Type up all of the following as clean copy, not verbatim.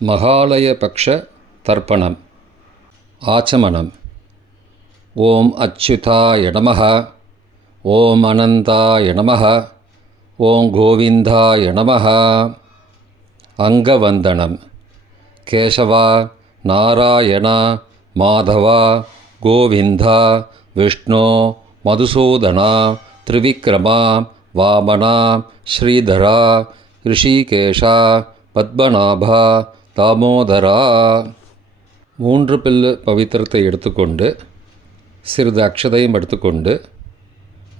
மகாலயபக்ஷ தர்ப்பணம். ஆச்சமனம். ஓம் அச்சுதாய நமः. ஓம் அனந்தாய நமः. ஓம் கோவிந்தாய நமः. அங்கவந்தனம். கேசவா, நாராயணா, மாதவா, கோவிந்தா, விஷ்ணு, மதுசூதனா, திரிவிக்ரமா, வாமனா, ஸ்ரீதரா, ரிஷிகேஷா, பத்மநாபா, தாமோதரா. 3 பில்லு பவித்திரத்தை எடுத்துக்கொண்டு சிறிது அக்ஷதையும் எடுத்துக்கொண்டு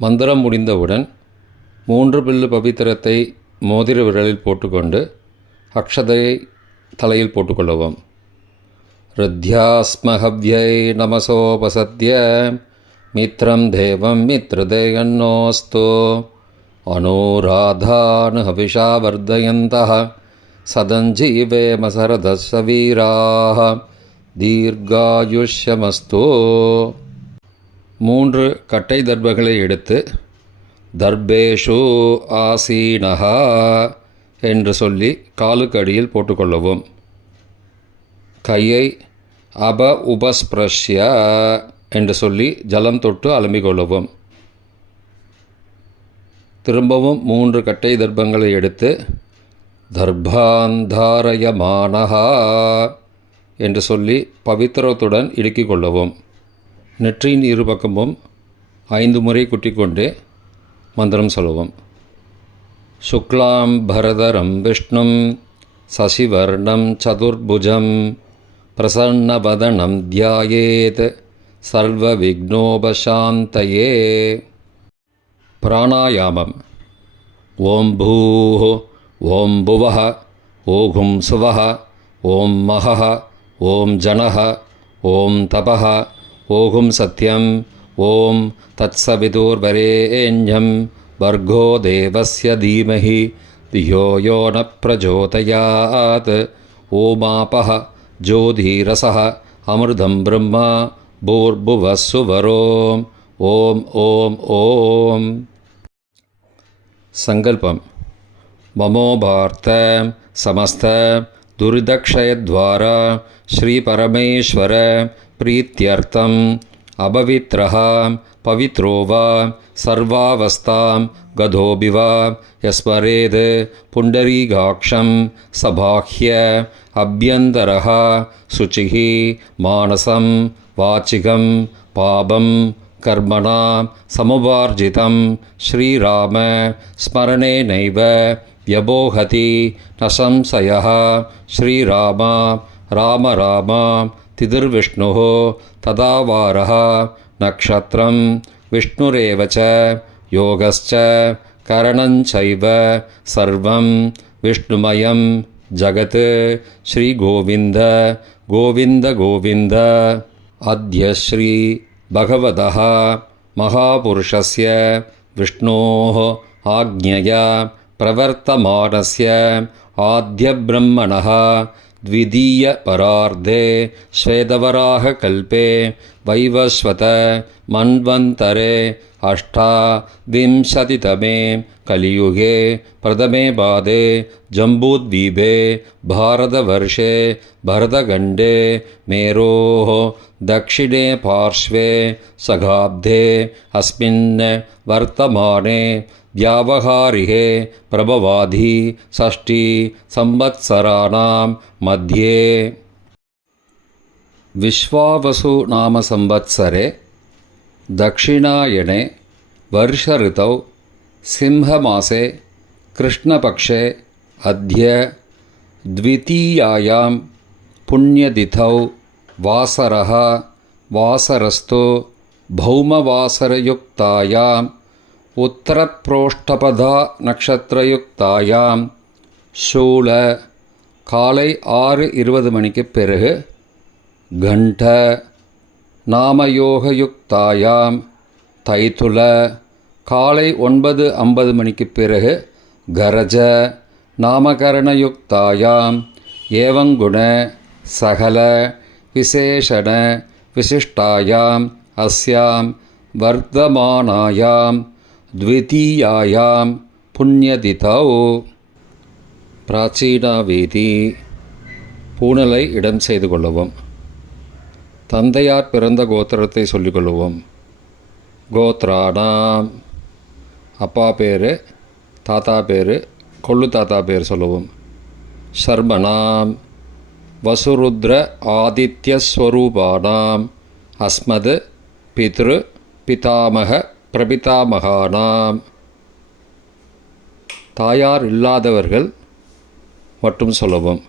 மந்திரம் முடிந்தவுடன் 3 பில்லு பவித்திரத்தை மோதிர விரலில் போட்டுக்கொண்டு அக்ஷதையை தலையில் போட்டுக்கொள்ளவும். ருத்யாஸ்மஹவ்யை நமசோபசத்ய மித்ரம் தேவம் மித்ருதேயன்னோஸ்து அனுராதான் ஹவிஷா வர்தயந்தः சதஞ்சீவேம சரதஸ்ஸ வீராः தீர்காயுஷ்யமஸ்து. 3 கட்டை தர்பங்களை எடுத்து தர்பேஷு ஆசீனஹ என்று சொல்லி காலுக்கு அடியில் போட்டுக்கொள்ளவும். கையை உபஸ்பிரஷ்ய என்று சொல்லி ஜலம் தொட்டு அலம்பிக்கொள்ளவும். திரும்பவும் 3 கட்டை தர்பங்களை எடுத்து தர்பாந்தாரயமானஹா என்று சொல்லி பவித்திரத்துடன் இடுக்கிக் கொள்ளவும். நெற்றியின் இருபக்கமும் 5 முறை குட்டிக்கொண்டே மந்திரம் சொல்லவும். சுக்லாம் பரதரம் விஷ்ணும் சசிவர்ணம் சதுர்புஜம் பிரசன்னவதனம் தியாயேத் சர்வ விக்னோபசாந்தயே. பிராணாயாமம். ஓம் பூஹ், ஓம் புவஹ, ஓகும் சுவஹ, ஓம் மஹஹ, ஓம் ஜனஹ, ஓம் தபஹ, ஓகும் சத்யம், ஓம் தத்சவிதுர்வரேண்யம் வர்கோ தேவஸ்ய தீமஹி தியோ யோ ந பிரச்சோதயாத். ஓமாபஹ ஜோதிரசஹ அமிர்தம் பிரம்மா பூர்புவः சுவரோம். ஓம் ஓம் ஓம். சங்கல்பம். மமோபார்த்த சமஸ்த துரிதக்ஷயத்வாரா ஸ்ரீ பரமேஸ்வர பிரீத்யர்த்தம் அபவித்ரஹ பவித்ரோ வா சர்வாவஸ்தாம் கதோபிவா யஸ்மரேத் புண்டரீகாக்ஷம் சபாஹ்ய அப்யந்தரஹ சுச்சிஹி மானசம் வாச்சிகம் பாபம் கர்மணா சமுபார்ஜிதம் ஸ்ரீராம ஸ்மரணேனைவ வ்யபோஹதி ந சம்சயः. ஸ்ரீராமா ராம ராமா திதிர்விஷ்ணுः ததாவாரः நக்ஷத்ரம் விஷ்ணுரேவ ச யோகஸ்ச கரணஞ்சைவ சர்வம் விஷ்ணுமயம் ஜகத். ஸ்ரீகோவிந்த கோவிந்த கோவிந்த. அத்ய ஸ்ரீ பகவதः மகாபுருஷஸ்ய விஷ்ணோः ஆக்ஞயா பிரவர்த்தமானஸ்ய ஆத்யப்ரம்மணः த்விதீய பரார்த்தே ஸ்வேதவராககல்பே வைவஸ்வத மன்வந்தரே அஷ்டாவிம்சதிதமே கலியுகே பிரதமே பாதே ஜம்பூத்வீபே பாரதவர்ஷே பரதகண்டே மேரோः दक्षिणे पार्श्वे सगाब्धे अस्मिन् वर्तमाने व्यावहारिके प्रभवाधि षष्ठी संवत्सराणां मध्ये. विश्वावसु नाम संवत्सरे दक्षिणायने वर्षऋतौ सिंहमासे कृष्णपक्षे अद्य द्वितीयायां पुण्यतिथौ वासरः वासरस्तु भौमवासरयुक्तायाम् उत्तरप्रोष्ठपदा नक्षत्रयुक्तायां शूल காலை 6:20 மணிக்கு பிறகு கண்ட நாமயோகயுக்தாயாம் தைத்துல காலை 9:50 மணிக்கு பிறகு கரஜ நாமகரணயுக்தாயாம் ஏவங்குண சகல விசேஷண விசிஷ்டாயாம் அஸ்யாம் வர்த்தமானாயாம் द्वितीयायां पुण्यतिथौ. प्राचीना वेदी பூணலை இடம் செய்து கொள்ளவும். தந்தையார் பிறந்த கோத்திரத்தை சொல்லிக்கொள்ளுவோம். கோத்ராணாம், அப்பா பேர், தாத்தா பேர், கொள்ளு தாத்தா பேர் சொல்லுவோம். சர்மணாம், வசுருத்ர ஆதித்யஸ்வரூபானாம் அஸ்மது பித்ரு பிதாமக பிரபிதாமகானாம். தாயார் இல்லாதவர்கள் மட்டும் சொல்லவும்.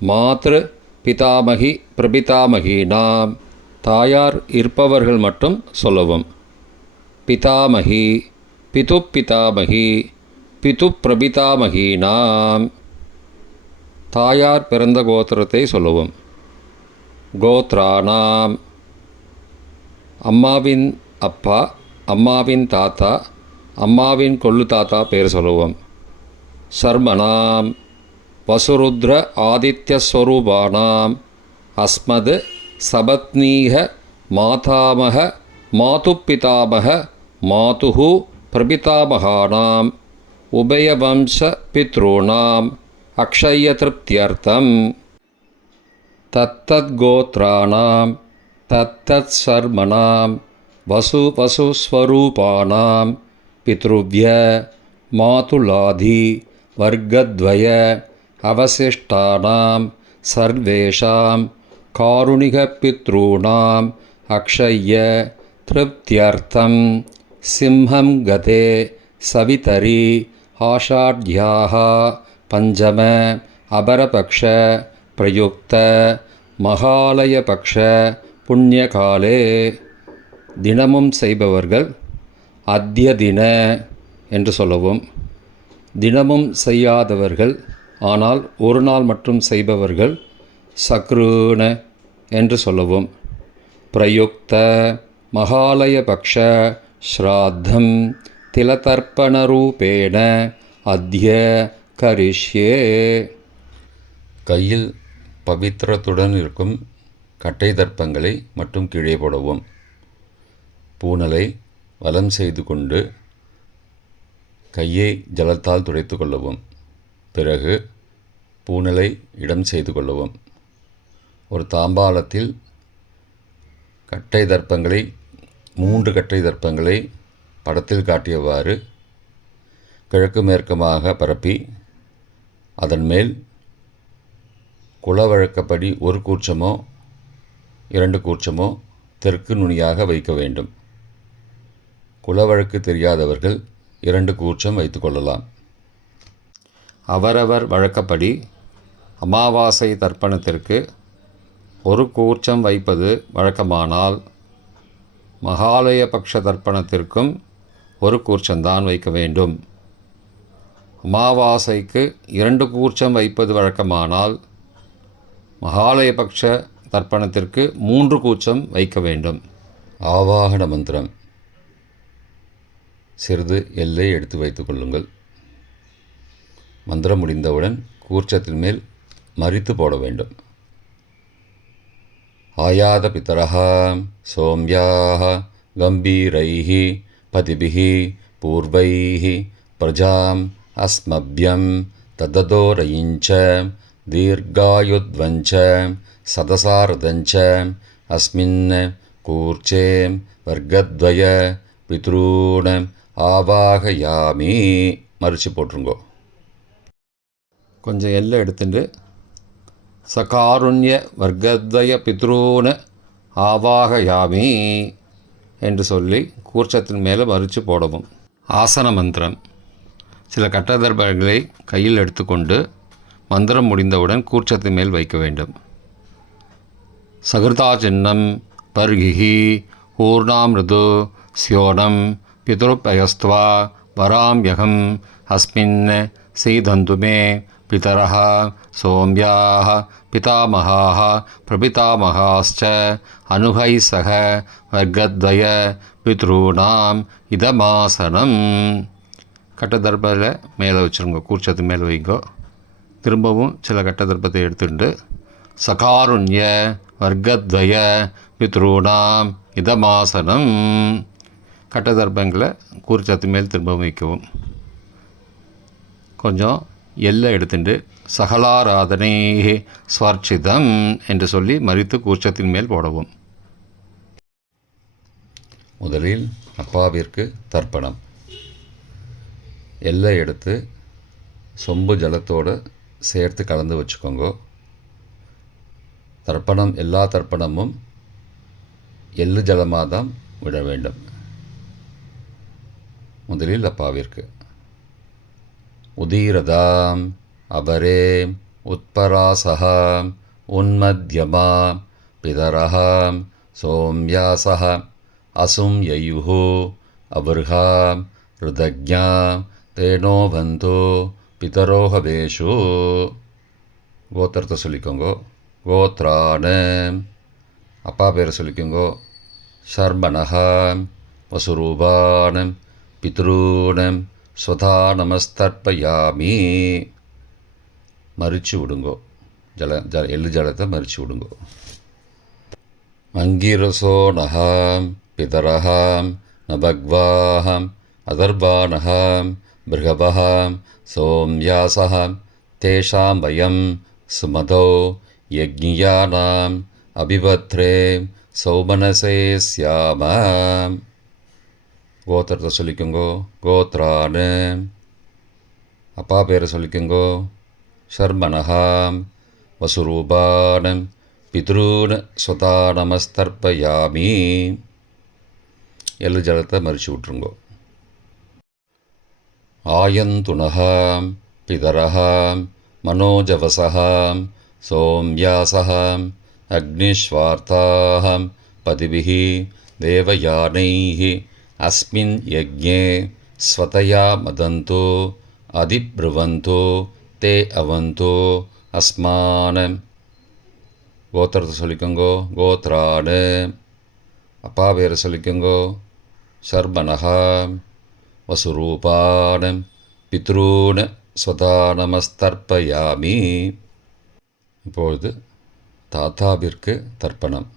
மாத்ரு பிதாமகி பிரபிதாமகீனாம், தாயார் இருப்பவர்கள் மட்டும் சொல்லவும். பிதாமகி பிது பிதாமகி பிது பிரபிதாமகீனாம், தாயார் பிறந்த கோத்திரத்தை சொல்லவும். கோத்ராணாம், அம்மாவின் அப்பா, அம்மாவின் தாத்தா, அம்மாவின் கொள்ளு தாத்தா பேர் சொல்லுவோம். சர்மணாம், வசுருத்ர ஆதித்யஸ்வரூபானாம் அஸ்மது சபத்னீக மாதாமக மாதுப்பிதாமக மாதுஹு பிரபிதாமகானாம் உபயவம்ச பித்ருணாம் அக்ஷயத்ருப்தியர்த்தம். தத்தத்கோத்ராணாம் தத்தத் சர்மணாம் வசுஸ்வரூபானாம் பித்ருவ்ய மாதுலாதி வர்க்கத்வய அவசிஷ்டானாம் சர்வேஷாம் காருணிகபித்ருணாம் அக்ஷய திருப்தியர்த்தம் சிம்ஹம் கதே சவிதரி ஆஷாட்யாः பஞ்சம அபரபக்ஷ பிரயுக்த மகாலயபக்ஷ புண்ணியகாலே. தினமும் செய்பவர்கள் அத்ய தின என்று சொல்லவும். தினமும் செய்யாதவர்கள், ஆனால் ஒரு நாள் மட்டும் செய்பவர்கள் சக்ருண என்று சொல்லவும். பிரயுக்த மகாலயபக்ஷ ஸ்ராத்தம் திலதர்ப்பணரூபேண அத்ய கரிஷ்யே. கையில் பவித்திரத்துடன் இருக்கும் கட்டை தர்ப்பங்களை மட்டும் கீழே போடவும். பூணலை வலம் செய்து கொண்டு கையை ஜலத்தால் துடைத்து கொள்ளவும். பிறகு பூணலை இடம் செய்து கொள்ளவும். ஒரு தாம்பாளத்தில் கட்டை தர்ப்பங்களை 3 கட்டை தர்ப்பங்களை படத்தில் காட்டியவாறு கிழக்கு மேற்குமாக பரப்பி அதன் மேல் குலவழக்கப்படி 1 கூர்ச்சமோ 2 கூர்ச்சமோ தெற்கு நுனியாக வைக்க வேண்டும். குலவழக்கு தெரியாதவர்கள் 2 கூர்ச்சம் வைத்து கொள்ளலாம். அவரவர் வழக்கப்படி அமாவாசை தர்ப்பணத்திற்கு 1 கூர்ச்சம் வைப்பது வழக்கமானால் மகாலயபக்ஷ தர்ப்பணத்திற்கும் 1 கூர்ச்சம்தான் வைக்க வேண்டும். அமாவாசைக்கு 2 கூர்ச்சம் வைப்பது வழக்கமானால் மகாலயபக்ஷ தர்ப்பணத்திற்கு 3 கூர்ச்சம் வைக்க வேண்டும். ஆவாகன மந்திரம். சிறிது எல்லை எடுத்து வைத்துக் கொள்ளுங்கள். மந்திரம் முடிந்தவுடன் கூர்ச்சத்தின் மேல் மரித்து போட வேண்டும். ஆயாத பிதரஹ சோம்யாஹ கம்பீரைஹ பதிபிஹ பூர்வைஹ பிரஜாம் அஸ்மப்யம் தததோரயிஞ்ச தீர்காயுத்வஞ்ச சதசாரதஞ்ச அஸ்மின் கூர்ச்சே வர்க்கத்வய பித்ரூண ஆவாகயாமி. மறித்து போட்டுருங்கோ. கொஞ்சம் எல்லை எடுத்துட்டு சகாருண்ய வர்க்கத்வய பித்ரூண ஆவாகயாமி என்று சொல்லி கூர்ச்சத்தின் மேலே மறித்து போடவும். ஆசன மந்திரம். சில கட்டதர்பங்களை கையில் எடுத்துக்கொண்டு மந்திரம் முடிந்தவுடன் கூர்ச்சத்தின் மேல் வைக்க வேண்டும். சகிருதா சின்னம் பர்கிஹி ஊர்ணாமிருது ஸ்யோனம் பிதுருப்பயஸ்த்வா வராம்யகம் அஸ்மின் சீதந்துமே பிதரஹ சோம்யாஹ பிதாமகாஹ பிரபிதாமகாஸ்ச அனுகை சக வர்க்கத்வய பித்ருணாம் இதமாசனம். கட்டதர்பத்தில் மேலே வச்சுருங்க. கூர்ச்சத்து மேலே வைங்கோ. திரும்பவும் சில கட்டதர்பத்தை எடுத்துட்டு சகாருண்ய வர்க்கத்வய பித்ருணாம் இதமாசனம். கட்டதர்பங்களை கூர்ச்சத்து மேல் திரும்பவும் வைக்கவும். கொஞ்சம் எல்லை எடுத்துட்டு சகலாராதனே ஸ்வர்ச்சிதம் என்று சொல்லி மறித்து கூர்ச்சத்தின் மேல் போடவும். முதலில் அப்பாவிற்கு தர்ப்பணம். எல்லை எடுத்து சொம்பு ஜலத்தோடு சேர்த்து கலந்து வச்சுக்கோங்க. தர்ப்பணம் எல்லா தர்ப்பணமும் எள்ளு ஜலமாக தான் விட வேண்டும். முதலில் அப்பாவிற்கு. உதீரதாம் அபரே உத்பராசஹா உன்மத்யமா பிதரஹாம் சோம்யாசஹ அசும் யயுஹு அபர்ஹாம் ருதக்ஞாம் தேனோ பந்தோ பிதரோஹவேஷு. கோத்திரத்தை சொல்லிக்கோங்க. கோத்ரான அப்பா பேரை சொல்லிக்கோங்க. ஷர்மணஹாம் வசுரூபானம் பித்ரூனம் ஸ்வதா நமஸ்தர்ப்பயாமி. மறித்து விடுங்கோ. எள்ளு ஜலத்தை மறித்து விடுங்கோ. அங்கிரசோ நகாம் பிதரஹாம் நபக்வாஹாம் அதர்வானஹாம் பிருகபஹாம் சோம்யாசஹாம் தேஷாம் வயம் சுமதோ யக்ஞியானாம் அபிபத்ரே சௌமனசே ஸ்யாமாம். கோத்திரத்தை சொல்லிக்கோங்கோ. கோத்ரானு அப்பா பேரை சொல்லிக்கோங்கோ. ஷர்மணஹாம் வசுரூபானம் பித்ரூன் ஸ்வதா நமஸ்தர்ப்பயாமி. எள்ளு ஜலத்தை மறித்து விட்ருங்கோ. ஆயந்துணஹாம் பிதரஹாம் மனோஜவசஹாம் சோம்யாசஹாம் அக்னிஷ்வார்த்தாஹாம் பதிபிஹி தேவயானைஹி அஸ்மின் யஜ்ஞே ஸ்வதயா மதந்தோ அதிப்ருவந்தோ தே அவந்தோ அஸ்மானம். கோத்திரத்தை சொல்லிக்கோங்கோ. கோத்ரானு அப்பா பேரை சொல்லிக்கோங்கோ. ஷர்மணஹாம் வசுரூபானம் பித்ரூன் ஸ்வதா நமஸ்தர்ப்பயாமி. இப்பொழுது தாத்தாவிற்கு தர்ப்பணம்.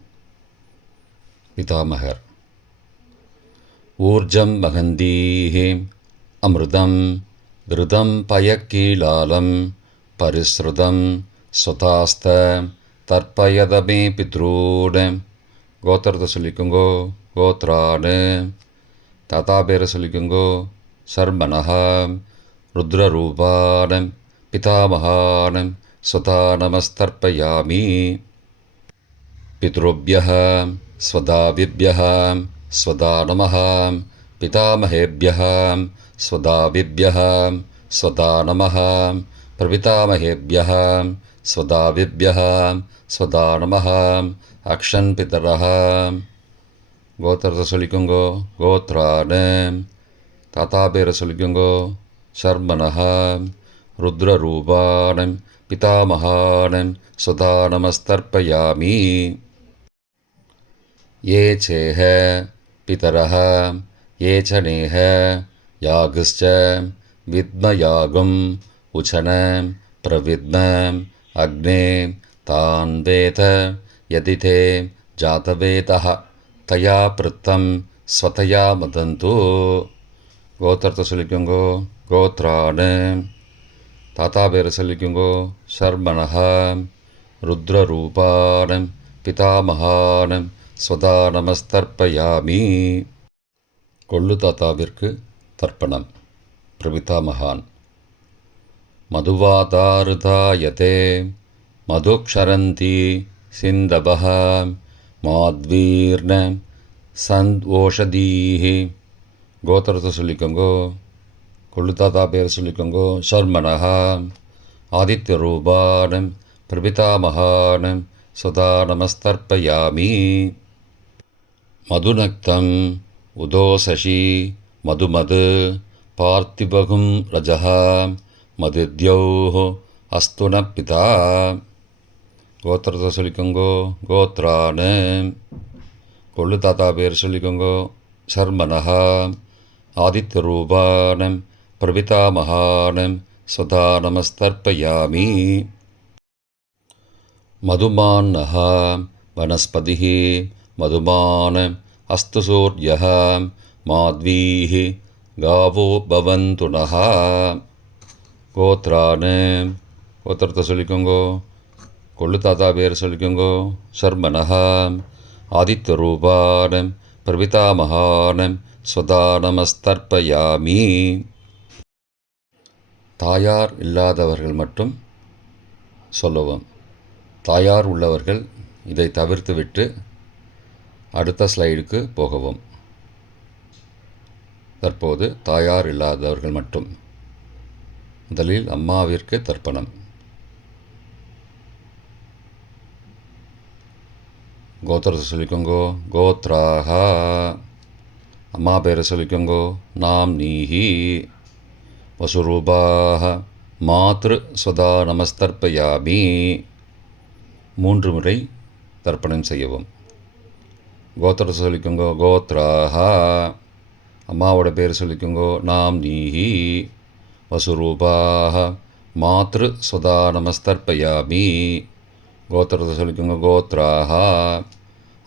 பிதாமகர். ஊர்ஜம் மகந்தீஹி அமிர்தம் விருதம் பயக்கீலாலம் பரிஸ்ருதம் ஸ்வதாஸ்த தர்ப்பயதமே பித்ரூன். கோத்திரத்தை சொல்லிக்கோங்கோ. கோத்ரானு தாத்தா பேரை சொல்லிக்கோங்கோ. ஷர்மணஹாம் ருத்ரரூபானம் பிதாமகானம் ஸ்வதா நமஸ்தர்ப்பயாமி. பித்ருப்யஹ ஸ்வதாவிப்யஹ ஸ்வதா நமஹ பிதாமகேப்யஹ ஸ்வதாவிப்யஹ ஸ்வதா நமஹ பிரபிதாமகேப்யஹ ஸ்வதாவிப்யஹ ஸ்வதா நமஹ அக்ஷன் பிதரஹ. கோத்திரத்தை சொல்லிக்கோங்கோ. கோத்ரானு தாத்தா பேரை சொல்லிக்கோங்கோ. ஷர்மணஹாம் ருத்ரரூபானம் பிதாமகானம் ஸ்வதா நமஸ்தர்ப்பயாமி. ये चेह पितरः ये च नेह यागश्च विद्मयागुम् उचनं प्रविद्मम् अग्ने तान् वेद यदि ते जातवेदः तया पृत्तं स्वतया मदन्तु. கோத்திரத்தை சொல்லிக்கோங்கோ. கோத்ரானு தாத்தா பேரை சொல்லிக்கோங்கோ. ஷர்மணஹாம் ருத்ரரூபானம் பிதாமகானம் ஸ்வதா நமஸ்தர்ப்பயாமி. கொள்ளு தாத்தாவிற்கு தர்ப்பணம். பிரபிதாமகான். மதுவாதாருதாயதே மதுக்ஷரந்தி சிந்தபஹ மாத்வீர்ண சந்த்வோஷதீஹி. கோத்திரத்தை சொல்லிக்கோங்கோ. கொள்ளு தாத்தா பேரை சொல்லிக்கோங்கோ. ஷர்மணஹாம் ஆதித்யரூபானம் பிரபிதாமகானம் ஸ்வதா நமஸ்தர்ப்பயாமி. மதுநக்தம் உதோசசி மதுமது பார்த்திபகும் ரஜஹ மதித்யௌஹ அஸ்துன பிதா. கோத்திரத்தை சொல்லிக்கோங்கோ. கோத்ரானு கொள்ளு தாத்தா பேர் சொல்லிக்கோங்கோ. ஷர்மணஹா ஆதித்யரூபானம் பிரபிதாமகானம் ஸ்வதா நமஸ்தர்ப்பயாமி. மதுமான்னஹ வனஸ்பதிः மதுமான் அஸ்து சூர்யः மாத்வீः காவோ பவந்து நः. கோத்ரானு கோத்திரத்தை சொல்லிக்கோங்கோ. கொள்ளு தாத்தா பேர் சொல்லிக்கோங்கோ. சர்மனஹாம் ஆதித்ய ரூபானம் பிரபிதாமகானம் ஸ்வதா நமஸ்தர்ப்பயாமி. தாயார் இல்லாதவர்கள் மட்டும் சொல்லவும். தாயார் உள்ளவர்கள் இதை தவிர்த்துவிட்டு அடுத்த ஸ்லைடுக்கு போகவும். தற்போது தாயார் இல்லாதவர்கள் மட்டும். முதலில் அம்மாவிற்கு தர்ப்பணம். கோத்திரத்தை சொல்லிக்கோங்கோ. கோத்ராஹா அம்மா பேரை சொல்லிக்கோங்கோ. நாம் நீஹி வசுரூபாக மாத்ரு ஸ்வதா நமஸ்தர்ப்பயாமி. 3 முறை தர்ப்பணம் செய்யவும். கோத்திரத்தை சொல்லிக்கோங்கோ. கோத்ராஹா அம்மாவோட பேர் சொல்லிக்கோங்கோ. நாம் நீஹி வசுரூபாக மாத்ரு ஸ்வதா நமஸ்தர்ப்பயாமி. கோத்திரத்தை சொல்லிக்கோங்க. கோத்ராஹா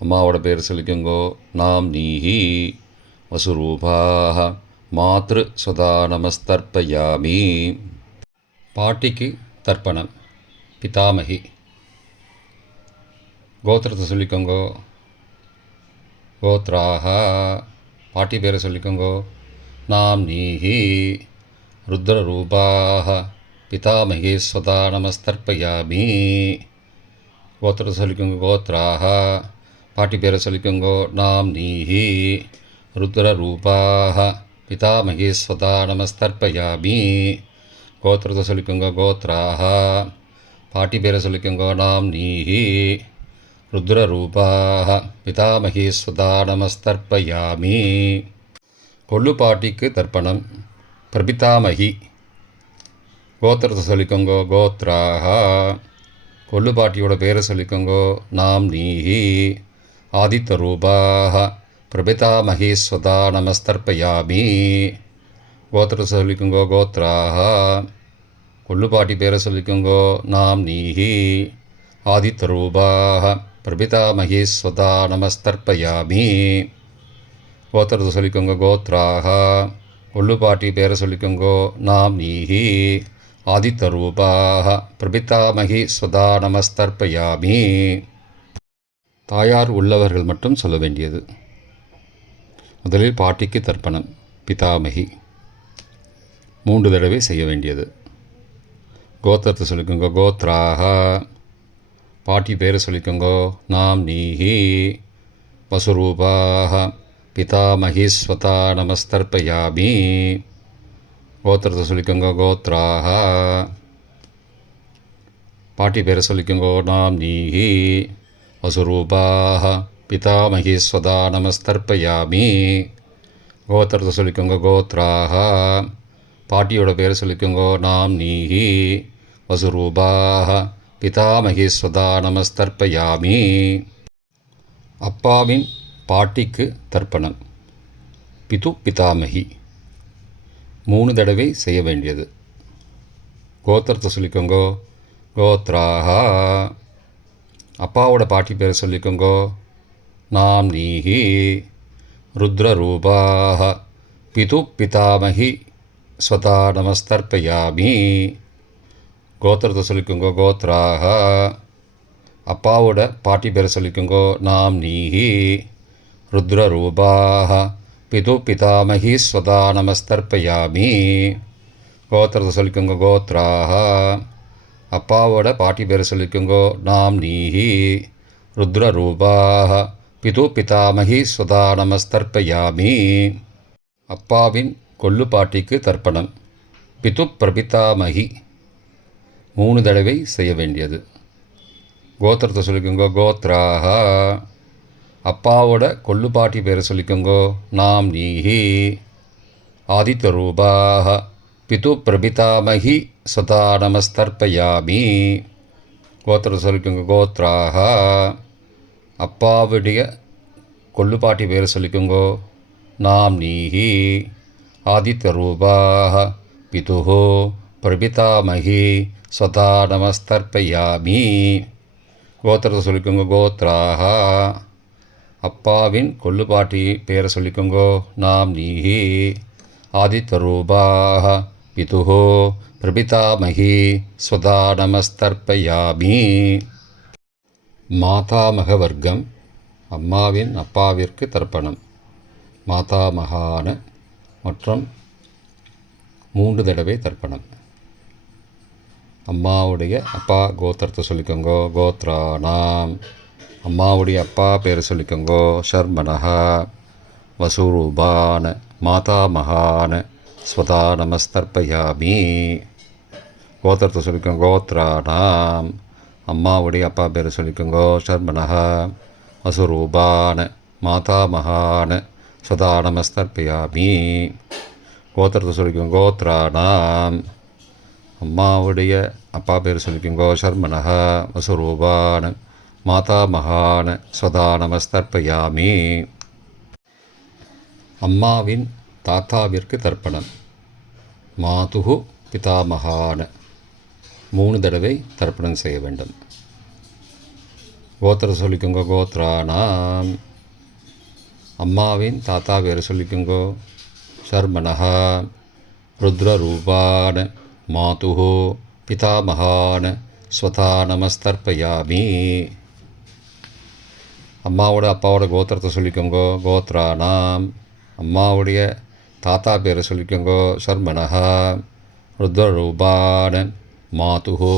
அம்மாவோட பேர் சொல்லிக்கோங்கோ. நாம் நீஹி வசுரூபாக மாத்ரு ஸ்வதா நமஸ்தர்ப்பயாமி. பாட்டிக்கு தர்ப்பணம். பிதாமகி. கோத்திரத்தை சொல்லிக்கோங்கோ. கோத்ராஹா பாட்டி பேரை சொல்லிக்கோங்கோ. நாம் நீஹி ருத்ரரூபாக பிதாமகி ஸ்வதா நமஸ்தர்ப்பயாமி. கோத்திரத்தை சொல்லிக்கோங்க. கோத்ராஹா பாட்டி பேரை சொல்லிக்கோங்கோ. நாம் நீஹி ருத்ரரூபாக பிதாமகி ஸ்வதா நமஸ்தர்ப்பயாமி. கோத்திரத்தை சொல்லிக்கோங்க. கோத்ராஹா பாட்டி பேரை சொல்லிக்கோங்க. நாம் நீஹி ருத்ரரூபாக பிதாமகி ஸ்வதா நமஸ்தர்ப்பயாமி. கொள்ளு பாட்டிக்கு தர்ப்பணம். பிரபிதாமகி. கோத்திரத்தை சொல்லிக்கோங்க. கோத்ராஹா கொள்ளு பாட்டியோட பேரை சொல்லிக்கோங்கோ. நாம் நீஹி ஆதித்ய ரூபாக பிரபிதாமகி ஸ்வதா நமஸ்தர்ப்பயாமி. கோத்திரத்தை சொல்லிக்கோங்கோ. கோத்ராஹா கொள்ளு பாட்டி பேரை சொல்லிக்கோங்கோ. நாம் நீஹி ஆதித்ய ரூபாக பிரபிதாமகி ஸ்வதா நமஸ்தர்ப்பயாமி. கோத்திரத்தை சொல்லிக்கோங்க. கோத்ராஹா கொள்ளு பாட்டி பேரை சொல்லிக்கோங்கோ. நாம் நீஹி ஆதித்ய ரூபாக பிரபிதாமகி ஸ்வதா நமஸ்தர்ப்பயாமி. தாயார் உள்ளவர்கள் மட்டும் சொல்ல வேண்டியது. முதலில் பாட்டிக்கு தர்ப்பணம். பிதாமகி 3 தடவை செய்ய வேண்டியது. கோத்திரத்தை சொல்லிக்கோங்க. கோத்ராஹா பாட்டி பேரை சொல்லிக்கோங்கோ. நாம் நீஹி வசுரூபாக பிதாமகி ஸ்வதா நமஸ்தர்ப்பயாமி. கோத்திரத்தை சொல்லிக்கோங்க. கோத்ராஹா பாட்டி பேரை சொல்லிக்கோங்கோ. நாம் நீஹி வசுரூபாக பிதாமகி ஸ்வதா நமஸ்தர்ப்பயாமி. கோத்திரத்தை சொல்லிக்கோங்க. கோத்ராஹா பாட்டியோட பேரை சொல்லிக்கோங்கோ. நாம் நீஹி வசுரூபாக பிதாமகி ஸ்வதா நமஸ்தர்ப்பயாமி. அப்பாவின் பாட்டிக்கு தர்ப்பணம். பிது பிதாமகி 3 தடவை செய்ய வேண்டியது. கோத்திரத்தை சொல்லிக்கோங்கோ. கோத்ராஹா அப்பாவோட பாட்டி பேரை சொல்லிக்கோங்கோ. நாம் நீஹி ருத்ரரூபாக பிது பிதாமகி ஸ்வதா நமஸ்தர்ப்பயாமி. கோத்திரத்தை சொல்லிக்கோங்கோ. கோத்ராஹா அப்பாவோட பாட்டி பேரை சொல்லிக்கோங்கோ. நாம் நீஹி ருத்ரரூபாக பிது பிதாமகி ஸ்வதா நமஸ்தர்ப்பயாமி. கோத்திரத்தை சொல்லிக்கோங்க. கோத்ராஹா அப்பாவோட பாட்டி பேரை சொல்லிக்கோங்கோ. நாம் நீஹி ருத்ரரூபாக பிது பிதாமகி ஸ்வதா நமஸ்தர்ப்பயாமி. அப்பாவின் கொள்ளு பாட்டிக்கு தர்ப்பணம். பிது பிரபிதாமகி 3 தடவை செய்ய வேண்டியது. கோத்திரத்தை சொல்லிக்கோங்கோ. கோத்ராஹா அப்பாவோட கொள்ளு பாட்டி பேரை சொல்லிக்கோங்கோ. நாம் நீஹி ஆதித்ய ரூபாக பிது பிரபிதாமகி ஸ்வதா நமஸ்தர்ப்பயாமி. கோத்திரத்தை சொல்லிக்கோங்க. கோத்ராஹா அப்பாவுடைய கொள்ளு பாட்டி பேரை சொல்லிக்கோங்கோ. நாம் நீஹி ஆதித்ய ரூபாக பிதுஹோ பிரபிதாமகி ஸ்வதா நமஸ்தர்ப்பயாமி. கோத்திரத்தை சொல்லிக்கோங்க. கோத்ராஹா அப்பாவின் கொள்ளு பாட்டி பேரை சொல்லிக்கோங்கோ. நாம் நீஹி ஆதித்ய ரூபாக பிதுஹோ பிரபிதாமகி ஸ்வதா நமஸ்தர்ப்பயாமி. மாதாமக வர்க்கம் அம்மாவின் அப்பாவிற்கு தர்ப்பணம். மாதாமகான மற்றும் 3 தடவை தர்ப்பணம். அம்மாவுடைய அப்பா கோத்திரத்தை சொல்லிக்கோங்கோ. கோத்ரானாம். அம்மாவுடைய அப்பா பேர் சொல்லிக்கோங்கோ. ஷர்மனஹா வசுரூபான மாதாமகான ஸ்வதா நமஸ்தர்ப்பயாமி. கோத்திரத்தை சொல்லிக்கோங்க. கோத்ரானாம். அம்மாவுடைய அப்பா பேர் சொல்லிக்கோங்கோ. ஷர்மனஹா வசுரூபான மாதாமகான ஸ்வதா நமஸ்தர்ப்பயாமி. கோத்திரத்தை சொல்லிக்கோங்க. கோத்ரானாம். அம்மாவுடைய அப்பா பேர் சொல்லிக்கோங்கோ. ஷர்மனஹா வசுரூபான மாதாமகான ஸ்வதா நமஸ்தர்ப்பயாமி. அம்மாவின் தாத்தாவிற்கு தர்ப்பணம். மாதுகு பிதாமகான 3 தடவை தர்ப்பணம் செய்ய வேண்டும். கோத்திர சொல்லிக்கோங்க. கோத்ரானாம். அம்மாவின் தாத்தா பேர் சொல்லிக்கோங்கோ. ஷர்மனஹா ருத்ரரூபான மாதுகு பிதாமகான ஸ்வதா நமஸ்தர்ப்பயாமி. அம்மாவோட அப்பாவோட கோத்திரத்தை சொல்லிக்கோங்கோ. கோத்ரானாம். அம்மாவுடைய தாத்தா பேரை சொல்லிக்கோங்கோ. ஷர்மனஹா ருத்ரரூபான மாதுகு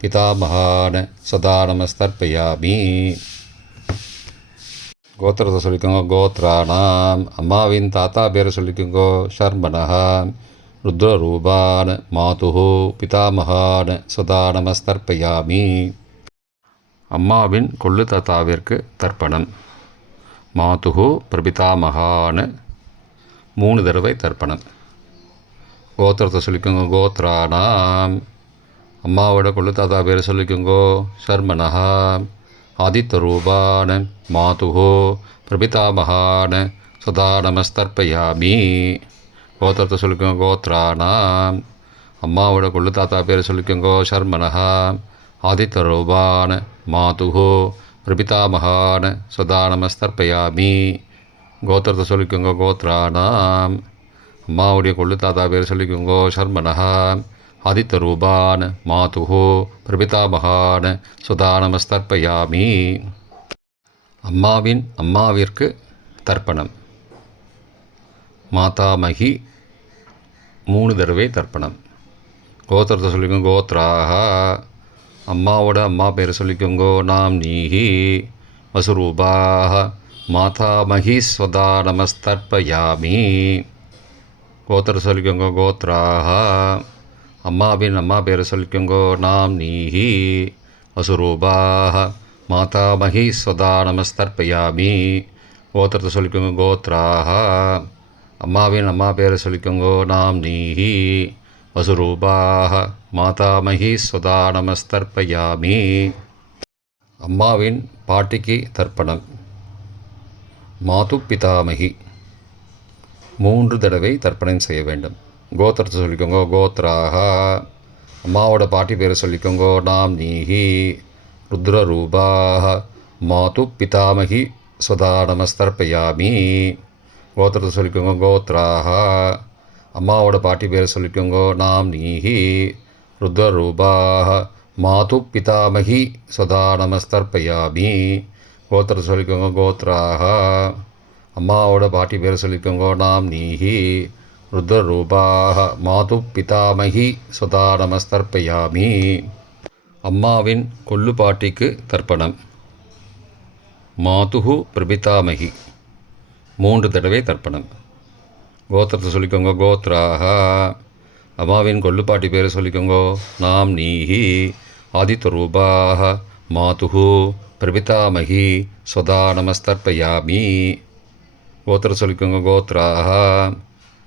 பிதாமகான ஸ்வதா நமஸ்தர்ப்பயாமி. கோத்திரத்தை சொல்லிக்கோங்க. கோத்ரானாம். அம்மாவின் தாத்தா பேரை சொல்லிக்கோங்கோ. ஷர்மனஹா ருத்ரரூபான மாதுகு பிதாமகான ஸ்வதா நமஸ்தர்ப்பயாமி. அம்மாவின் கொள்ளு தாத்தாவிற்கு தர்ப்பணம். மாதுகு பிரபிதாமகான 3 தடவை தர்ப்பணம். கோத்திரத்தை சொல்லிக்கோங்க. கோத்ரானாம். அம்மாவோட கொள்ளு தாத்தா பேர் சொல்லிக்கோங்கோ. ஷர்மனஹா ஆதித்தரூபான மாதுகு பிரபிதாமகான ஸ்வதா நமஸ்தர்ப்பயாமி. கோத்திரத்தை சொல்லிக்கோங்க. கோத்ரானாம். அம்மாவோட கொள்ளு தாத்தா பேர் சொல்லிக்கோங்கோ. ஷர்மனஹா ஆதித்தரூபான மாதுகு பிரபிதாமகான ஸ்வதா நமஸ்தர்ப்பயாமி. கோத்திரத்தை சொல்லிக்கோங்க. கோத்ரானாம். அம்மாவுடைய கொள்ளு தாத்தா பேர் சொல்லிக்கோங்கோ. ஷர்மனஹா ஆதித்தரூபான மாதுகு பிரபிதாமகான ஸ்வதா நமஸ்தர்ப்பயாமி. அம்மாவின் அம்மாவிற்கு தர்ப்பணம். மாதாமகி 3 தடவை தர்ப்பணம். கோத்திரத்தை சொல்லிக்கோங்க. கோத்ராஹா. அம்மாவோட அம்மா பேர் சொல்லிக்கோங்கோ. நாம் நீஹி வசுரூபாஹ மாதாமகி ஸ்வதா நமஸ்தர்ப்பயாமி. கோத்திர சொல்லிக்கோங்க. கோத்ராஹா. அம்மாவின் அம்மா பேர் சொல்லிக்கோங்கோ. நாம் நீஹி வசுரூபாஹ மாதாமகி ஸ்வதா நமஸ்தர்ப்பயாமி. கோத்திரத்தை சொல்லிக்கோங்க. கோத்ராஹா. அம்மாவின் அம்மா பேர் சொல்லிக்கோங்கோ. நாம் நீஹி வசுரூபாஹ மாதாமகி ஸ்வதா நமஸ்தர்ப்பயாமி. அம்மாவின் பாட்டிக்கு தர்ப்பணம். மாது பிதாமகி 3 தடவை தர்ப்பணம் செய்ய வேண்டும். கோத்திரத்தை சொல்லிக்கோங்க. கோத்ராஹா. அம்மாவோட பாட்டி பேர் சொல்லிக்கோங்கோ. நாம் நீஹி ருத்ரரூபாஹ மாது பிதாமகி ஸ்வதா நமஸ்தர்ப்பயாமி. கோத்திரத்தை சொல்லிக்கோங்க. கோத்ராஹா. அம்மாவோட பாட்டி பேர் சொல்லிக்கோங்கோ. நாம் நீஹி ருத்ரரூபாஹ மாது பிதாமகி ஸ்வதா நமஸ்தர்ப்பயாமி. கோத்திரத்தை சொல்லிக்கோங்க. கோத்ராஹா. அம்மாவோட பாட்டி பேர் சொல்லிக்கோங்கோ. நாம் நீஹி ருத்ரரூபாஹ மாது பிதாமகி ஸ்வதா நமஸ்தர்ப்பயாமி. அம்மாவின் கொள்ளு பாட்டிக்கு தர்ப்பணம். மாதுகு பிரபிதாமகி 3 தடவை தர்ப்பணம். கோத்திரத்தை சொல்லிக்கோங்க. கோத்ராஹா. அம்மாவின் கொள்ளுப்பாட்டி பேர் சொல்லிக்கோங்கோ. நாம் நீஹி ஆதித்தரூபாஹ மாதுகு பிரபிதாமகி ஸ்வதா நமஸ்தர்ப்பயாமி. கோத்திர சொல்லிக்கோங்க. கோத்ராஹா.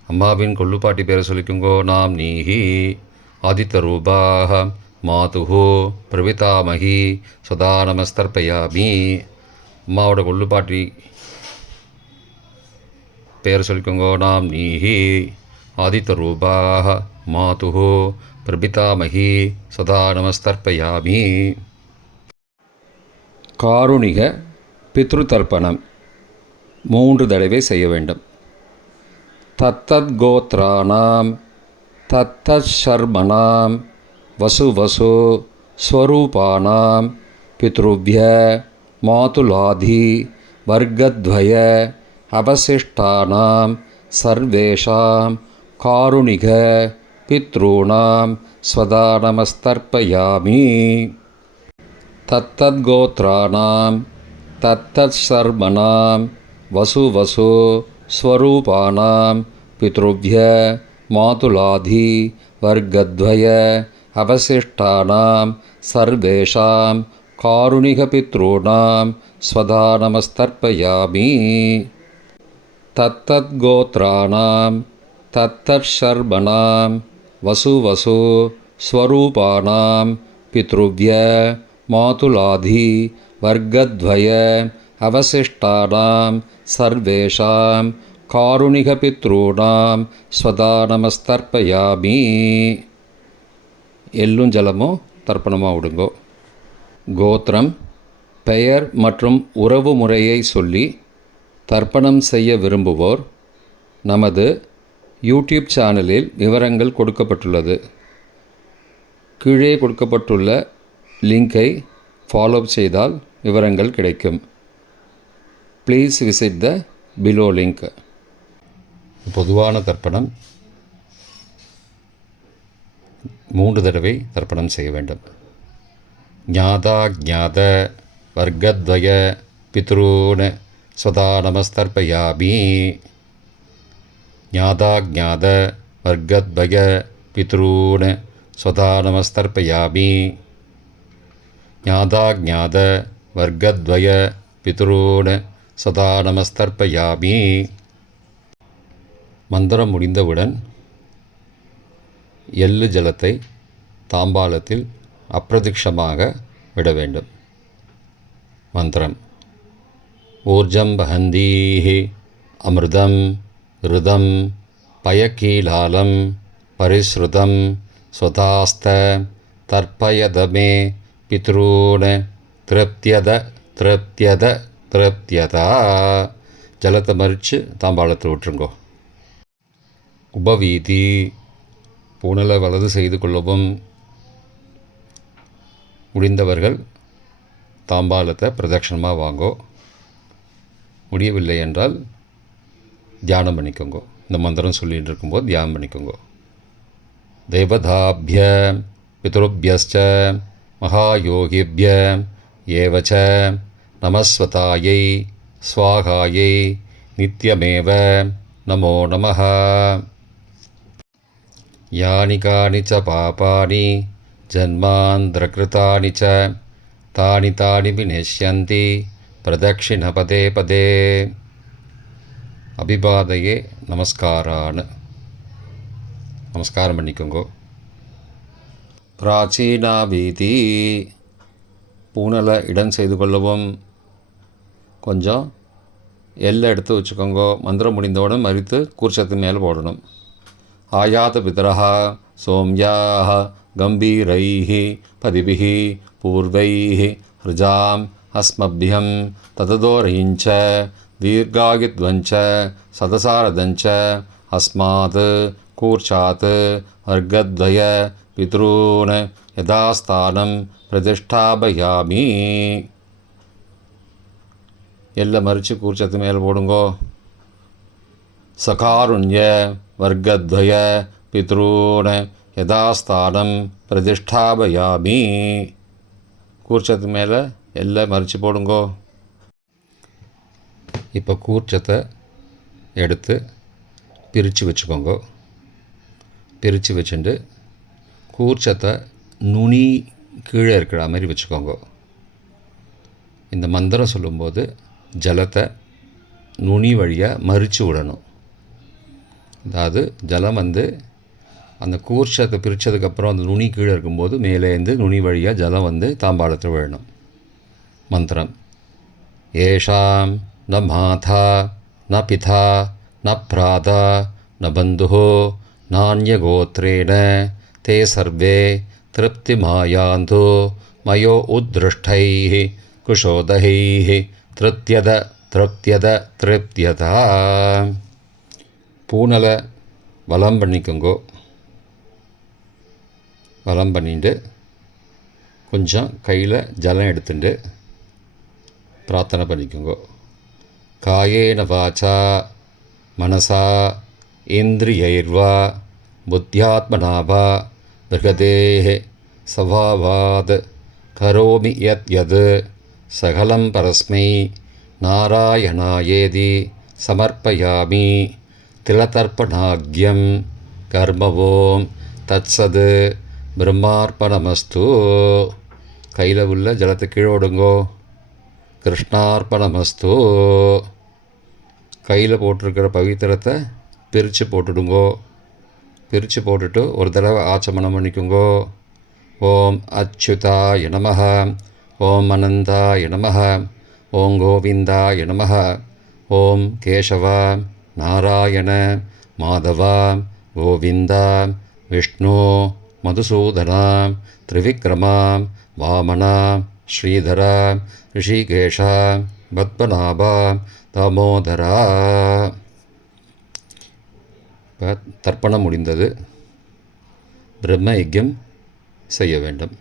அம்மாவின் கொள்ளுப்பாட்டி பேர் சொல்லிக்கோங்கோ. நாம் நீஹி ஆதித்தரூபாஹ மாதுகு பிரபிதாமகி ஸ்வதா நமஸ்தர்ப்பயாமி. அம்மாவோட கொள்ளுப்பாட்டி பேர் சொல்லிக்கோங்கோ. நாம் நீஹி ஆதித்தரூபாஹ மாதுகு பிரபிதாமகி ஸ்வதா நமஸ்தர்ப்பயாமி. காருணிக பித்ருதர்ப்பணம் 3 தடவை செய்ய வேண்டும். தத்தத் கோத்ரானாம் தத்தர்மணாம் வசு வசு ஸ்வரூபானாம் பித்ருவ்ய மாதுலாதி வர்க்கத்வய அவசிஷ்டானாம் சர்வேஷாம் காருணிக பித்ருணாம் ஸ்வதா நமஸ்தர்ப்பயாமி. தத்தத்கோத்ராணாம் தத்தர்மணாம் வசு வசு ஸ்வரூபானாம் பித்ருவ்ய மாதுலாதி வர்க்கத்வய அவசிஷ்டானாம் சர்வேஷாம் காருணிக பித்ருணாம் ஸ்வதா நமஸ்தர்ப்பயாமி. தத்தத்கோத்ராணாம் தத்தர்மணாம் வசு வசு ஸ்வரூபானாம் பித்ருவ்ய மாதுலாதி வர்க்கத்வய அவசிஷ்டானாம் சர்வேஷாம் காருணிக பித்ருணாம் ஸ்வதா நமஸ்தர்ப்பயாமி. எள்ளும் ஜலமும் தர்ப்பணமாக விடுங்கோ. கோத்திரம், பெயர் மற்றும் உறவு முறையை சொல்லி தர்ப்பணம் செய்ய விரும்புவோர் நமது யூடியூப் சேனலில் விவரங்கள் கொடுக்கப்பட்டுள்ளது. கீழே கொடுக்கப்பட்டுள்ள லிங்கை ஃபாலோ செய்தால் விவரங்கள் கிடைக்கும். Please visit the below link. பொதுவான தர்ப்பணம் 3 தடவை தர்ப்பணம் செய்ய வேண்டும். ஞாதா ஞாத வர்க்கத்வய பித்ருன் ஸ்வதா நமஸ்தர்ப்பயாமி. ஞாதா ஞாத வர்க்கத்வய பித்ருன் ஸ்வதா நமஸ்தர்ப்பயாமி. ஞாதா ஞாத வர்க்கத்வய பித்ருன் ஸ்வதா நமஸ்தர்ப்பயாமி. மந்திரம் முடிந்தவுடன் எள்ளு ஜலத்தை தாம்பாலத்தில் அப்பிரதிக்ஷமாக விட வேண்டும். மந்திரம்: ஊர்ஜம் வஹந்தீஹி அமிர்தம் ருதம் பயக்கீலாலம் பரிஸ்ருதம் ஸ்வதாஸ்த தர்ப்பயதமே பித்ரூன் திருப்தியத திருப்தியத திருப்தியதா. ஜலத்தை மறித்து தாம்பாளத்தில் விட்டுருங்கோ. உபவீதி: பூனலை வலது செய்து கொள்ளவும். முடிந்தவர்கள் தாம்பாலத்தை பிரதட்சணமாக வாங்கோ. முடியவில்லை என்றால் தியானம் பண்ணிக்கோங்க. இந்த மந்திரம் சொல்லிகிட்டு இருக்கும்போது தியானம் பண்ணிக்கோங்க. தேவதாபிய பித்ருபியஸ்ச மகாயோகிபிய ஏவச்ச நமஸ்வதாயை ஸ்வாகாயை நித்யமேவ நமோ நமः. யானி கானி ச பாபானி ஜன்மாந்திரகிருதானி ச தானி தானி விநஷ்யந்தி பிரதக்ஷிணபதே பதே. அபிபாதையே நமஸ்காரான். நமஸ்காரம் பண்ணிக்கோங்கோ. பிராச்சீனா வீதி: பூனலை இடம் செய்து கொள்ளவும். கொஞ்சம் எல்லை எடுத்து வச்சுக்கோங்க. மந்திரம் முடிந்தவுடன் மறித்து கூர்ச்சத்து மேலே போடணும். ஆயாத பிதரஹ சோம்யாஹ கம்பீரைஹி பதிபிஹி பூர்வைஹி ஹ்ருஜாம் அஸ்மபியம் தததோரயிஞ்ச தீர்காயுத்வஞ்ச சதசாரதஞ்ச அஸ்மாத் கூர்ச்சாத் வர்க்கத்வய பித்ரூன் யதாஸ்தானம் பிரதிஷ்டாபயாமி. எல்லை மறித்து கூர்ச்சத்து மேலே போடுங்கோ. சகாருண்ய வர்க்கத்வய பித்ரூன் யதாஸ்தானம் பிரதிஷ்டாபயாமி. கூர்ச்சத்து மேலே எல்லை மறித்து போடுங்கோ. இப்போ கூர்ச்சத்தை எடுத்து பிரித்து வச்சுக்கோங்க. பிரித்து வச்சுட்டு கூர்ச்சத்தை நுனி கீழே இருக்கிற மாதிரி வச்சுக்கோங்க. இந்த மந்திரம் சொல்லும்போது ஜலத்தை நுனி வழியாக மறித்து விடணும். அதாவது ஜலம் அந்த கூர்ச்சத்தை பிரித்ததுக்கப்புறம் அந்த நுனி கீழே இருக்கும்போது மேலேருந்து நுனி வழியாக ஜலம் தாம்பாளத்தில் விழணும். மந்திரம்: ஏஷாம் ந மாதா ந பிதா ந பிராதா ந பந்துஹோ நான்யகோத்ரேண தே சர்வே திருப்திமாயாந்து மயோ உத்ருஷ்டைः குஷோதகைः திருப்தியத திருப்தியத திருப்தியதா. பூனலை வலம் பண்ணிக்கோங்கோ. வலம் பண்ணிட்டு கொஞ்சம் கையில் ஜலம் எடுத்துட்டு பிரார்த்தனை பண்ணிக்கோங்க. காயேன வாச்சா மனசா இந்திரியைர்வா புத்தியாத்மனாவா பிருகதேஹ சவாவாத் கரோமி யத் யத் சகலம் பரஸ்மை நாராயணாயேதி சமர்ப்பயாமி திலதர்ப்பணாக்யம் கர்மவோம் தத்சத் பிரம்மார்ப்பணமஸ்து. கையில் உள்ள ஜலத்தை கீழே விடுங்கோ. கிருஷ்ணார்ப்பணமஸ்து. கையில் போட்டிருக்கிற பவித்திரத்தை பிரித்து போட்டுடுங்கோ. பிரித்து போட்டுட்டு ஒரு தடவை ஆச்சமனம் பண்ணிக்கோங்கோ. ஓம் அச்சுதாய நமஹ, ஓம் அனந்தாய நமஹ, ஓம் கோவிந்தாய நமஹ, ஓம் கேசவ நாராயண மாதவ கோவிந்த விஷ்ணு மதுசூதன திரிவிக்ரம வாமன ஸ்ரீதர ரிஷிகேஷ பத்மநாப தாமோதரா. தர்ப்பணம் முடிந்தது. பிரம்ம யஜ்யம் செய்ய வேண்டும்.